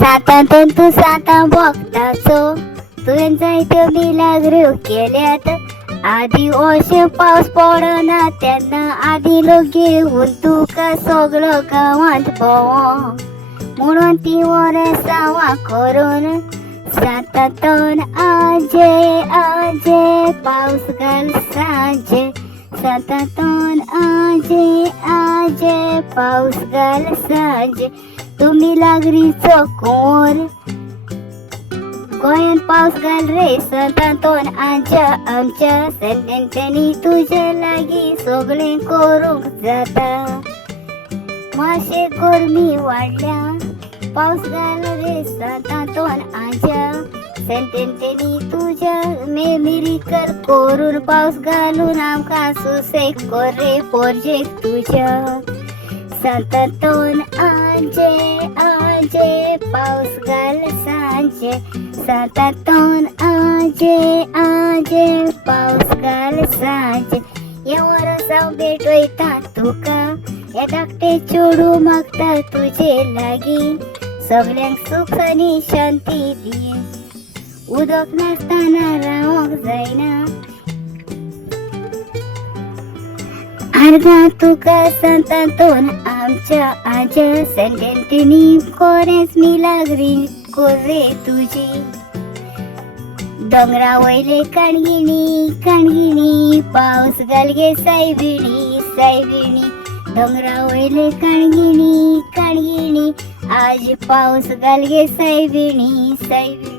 सातांतून तू साता बघताचो तुवें जायत्यो मिलाग्र्यो केल्यात. आधी अशें पावस पडना तेन्ना आदी लोक घेवन तुका सगळो गांवांत भोंवो म्हणून ती वरें सावा करून सातांतून आजे आजे पावस घाल सांजे. सातांतून आजे आजे पावस घाल सांजे. तुम्ही लागरीचो कोर गोंयान पावस घाल रे सातांतून आमच्या आमच्या सेंटेंनी तुजे लागीं सगळें करूंक जाता. मातशें गरमी वाडल्या पावस घाल रे सातांतून आमच्या सेंटेंनी तुज्या मेमिरीकर करून पावस घालून आमकां सुसेग कर रे पोरजेक तुज्या. सातांतून आजे आजे पावस घाल सांजे. सातांतून आजे आजे पावस घाल सांजे. ह्या वर्सा हांव भेटयता तुका हे धाकटे चेडू मागता तुजे लागीं सगळ्यांक सुख आनी शांती दी. उदक नासतना रावंक जायना अर्गा तुका सातांतून आमच्या आज्या सेंटेंनी कोरेंच मिलाग्री कर रे तुजी. दोंगरा वयले काणगिणी काणगिणी पावस घाल गे सायबिणी सायबिणी. दोंगरा वयले काणगिणी काणगिणी आज पावस घाल गे सायबिणी सायबिणी.